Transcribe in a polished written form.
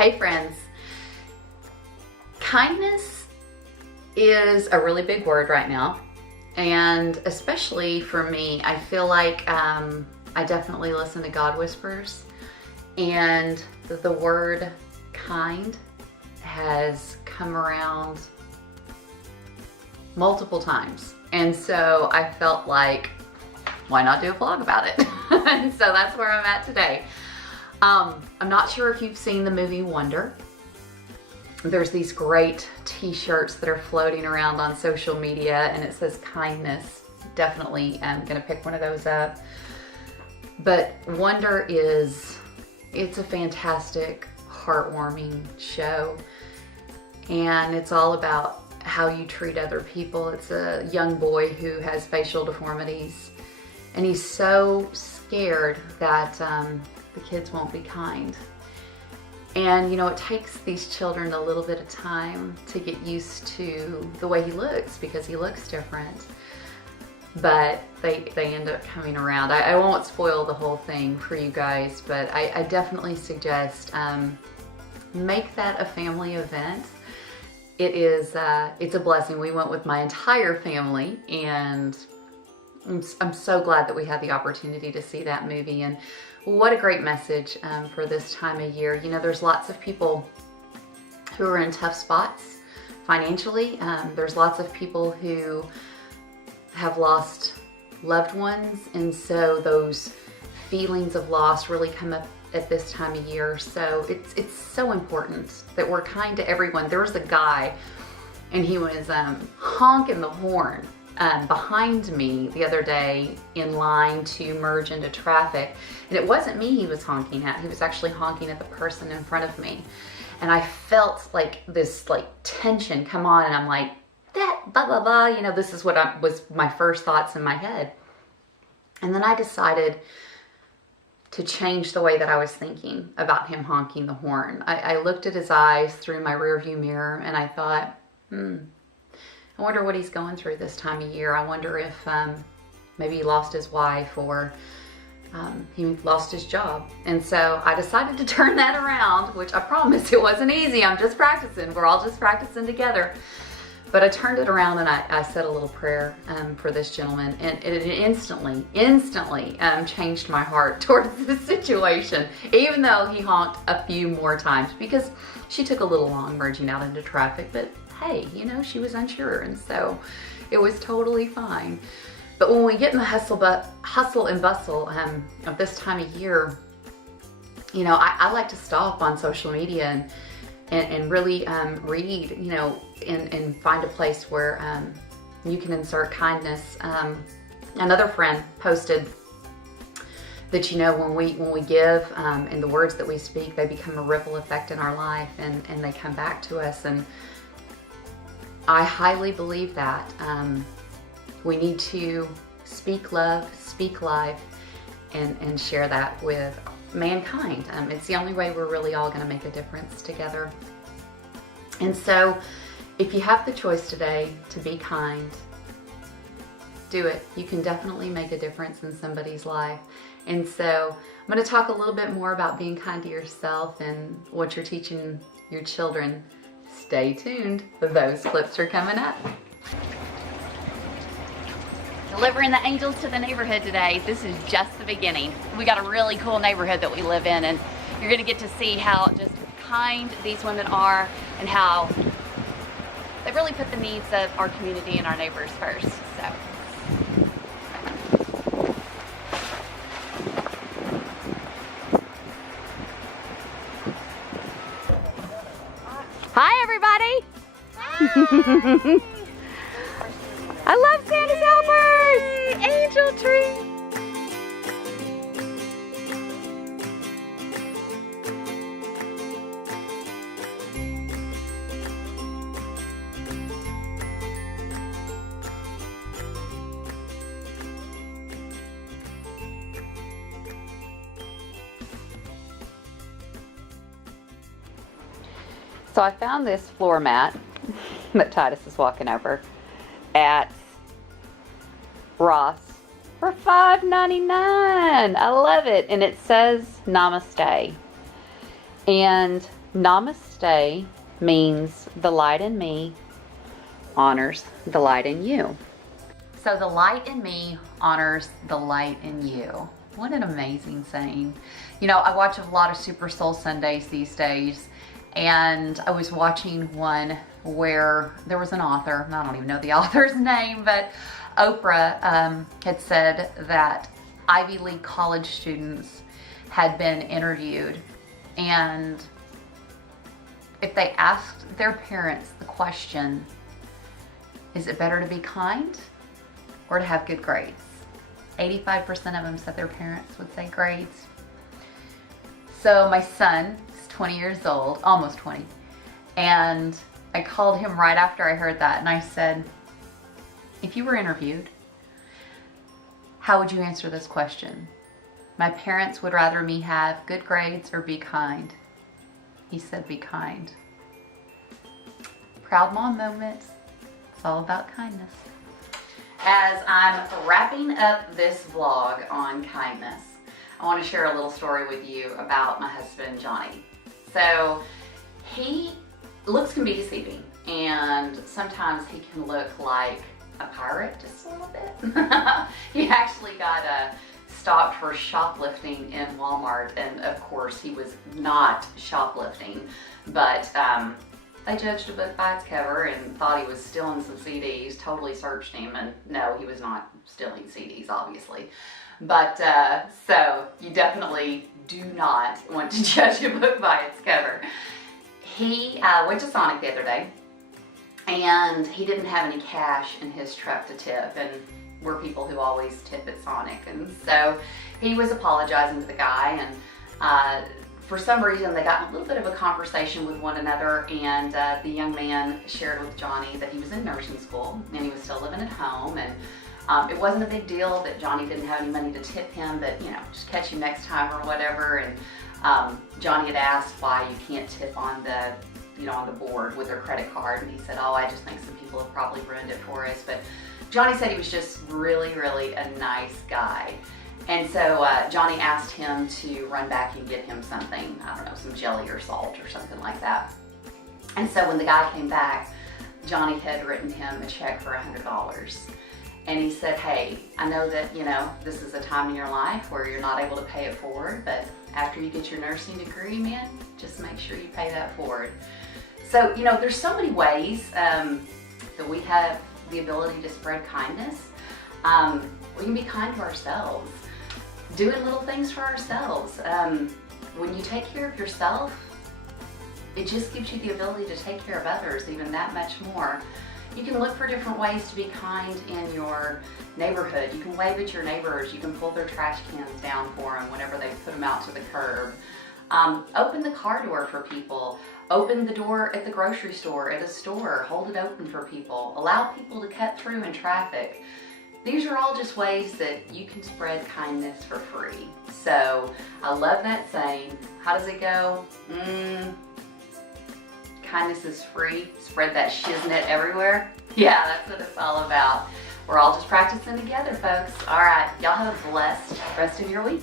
Hey friends, kindness is a really big word right now, and especially for me, I feel like I definitely listen to God whispers, and the word kind has come around multiple times, and so I felt like, why not do a vlog about it? And so that's where I'm at today. I'm not sure if you've seen the movie Wonder. There's these great t-shirts that are floating around on social media and it says kindness. Definitely gonna pick one of those up. But Wonder it's a fantastic, heartwarming show. And it's all about how you treat other people. It's a young boy who has facial deformities and he's so scared that the kids won't be kind. And you know, it takes these children a little bit of time to get used to the way he looks because he looks different. But they end up coming around. I won't spoil the whole thing for you guys, but I definitely suggest make that a family event. It's a blessing. We went with my entire family and I'm so glad that we had the opportunity to see that movie, and what a great message for this time of year. You know, there's lots of people who are in tough spots financially. There's lots of people who have lost loved ones, and so those feelings of loss really come up at this time of year. So it's so important that we're kind to everyone. There was a guy and he was honking the horn behind me the other day in line to merge into traffic, and it wasn't me he was honking at. He was actually honking at the person in front of me, and I felt like this tension come on, and I'm like, that blah blah blah, you know, this is what was my first thoughts in my head. And then I decided to change the way that I was thinking about him honking the horn. I looked at his eyes through my rearview mirror and I thought, I wonder what he's going through this time of year. I wonder if maybe he lost his wife or he lost his job. And so I decided to turn that around, which I promise it wasn't easy. I'm just practicing. We're all just practicing together. But I turned it around and I said a little prayer for this gentleman, and it instantly changed my heart towards the situation, even though he honked a few more times because she took a little long merging out into traffic. But hey, you know, she was unsure, and so it was totally fine. But when we get in the hustle and bustle of this time of year, you know, I like to stop on social media and really read, you know, and find a place where you can insert kindness. Another friend posted that, you know, when we give and the words that we speak, they become a ripple effect in our life, and they come back to us. And I highly believe that. We need to speak love, speak life, and share that with mankind. It's the only way we're really all going to make a difference together. And so if you have the choice today to be kind, do it. You can definitely make a difference in somebody's life. And so I'm going to talk a little bit more about being kind to yourself and what you're teaching your children. Stay tuned. Those clips are coming up. Delivering the angels to the neighborhood today. This is just the beginning. We got a really cool neighborhood that we live in, and you're gonna get to see how just kind these women are and how they really put the needs of our community and our neighbors first. So. Hi everybody! Hi. I love Santa's helpers! Angel tree! So I found this floor mat that Titus is walking over at Ross for $5.99. I love it. And it says Namaste. And Namaste means the light in me honors the light in you. So the light in me honors the light in you. What an amazing saying. You know, I watch a lot of Super Soul Sundays these days, and I was watching one where there was an author, I don't even know the author's name, but Oprah had said that Ivy League college students had been interviewed, and if they asked their parents the question, is it better to be kind or to have good grades? 85% of them said their parents would say grades. So my son is 20 years old, almost 20, and I called him right after I heard that, and I said, if you were interviewed, how would you answer this question? My parents would rather me have good grades or be kind. He said, be kind. Proud mom moment. It's all about kindness. As I'm wrapping up this vlog on kindness, I want to share a little story with you about my husband, Johnny. So he looks can be deceiving, and sometimes he can look like a pirate just a little bit. He actually got stopped for shoplifting in Walmart, and of course he was not shoplifting, but they judged a book by its cover and thought he was stealing some CDs, totally searched him, and no, he was not stealing CDs, obviously. But so you definitely do not want to judge a book by its cover. He went to Sonic the other day, and he didn't have any cash in his truck to tip, and we're people who always tip at Sonic, and so he was apologizing to the guy, and for some reason they got in a little bit of a conversation with one another, and the young man shared with Johnny that he was in nursing school and he was still living at home, and it wasn't a big deal that Johnny didn't have any money to tip him, but you know, just catch him next time or whatever. And Johnny had asked why you can't tip on the, you know, on the board with their credit card, and he said, oh, I just think some people have probably ruined it for us. But Johnny said he was just really, really a nice guy. And so Johnny asked him to run back and get him something, I don't know, some jelly or salt or something like that. And so when the guy came back, Johnny had written him a check for $100. And he said, hey, I know that, you know, this is a time in your life where you're not able to pay it forward, but after you get your nursing degree, man, just make sure you pay that forward. So, you know, there's so many ways that we have the ability to spread kindness. We can be kind to ourselves, doing little things for ourselves. When you take care of yourself, it just gives you the ability to take care of others even that much more. You can look for different ways to be kind in your neighborhood. You can wave at your neighbors. You can pull their trash cans down for them whenever they put them out to the curb. Open the car door for people. Open the door at the grocery store, at a store. Hold it open for people. Allow people to cut through in traffic. These are all just ways that you can spread kindness for free. So I love that saying. How does it go? Kindness is free. Spread that shiznit everywhere. Yeah, that's what it's all about. We're all just practicing together, folks. All right, y'all have a blessed rest of your week.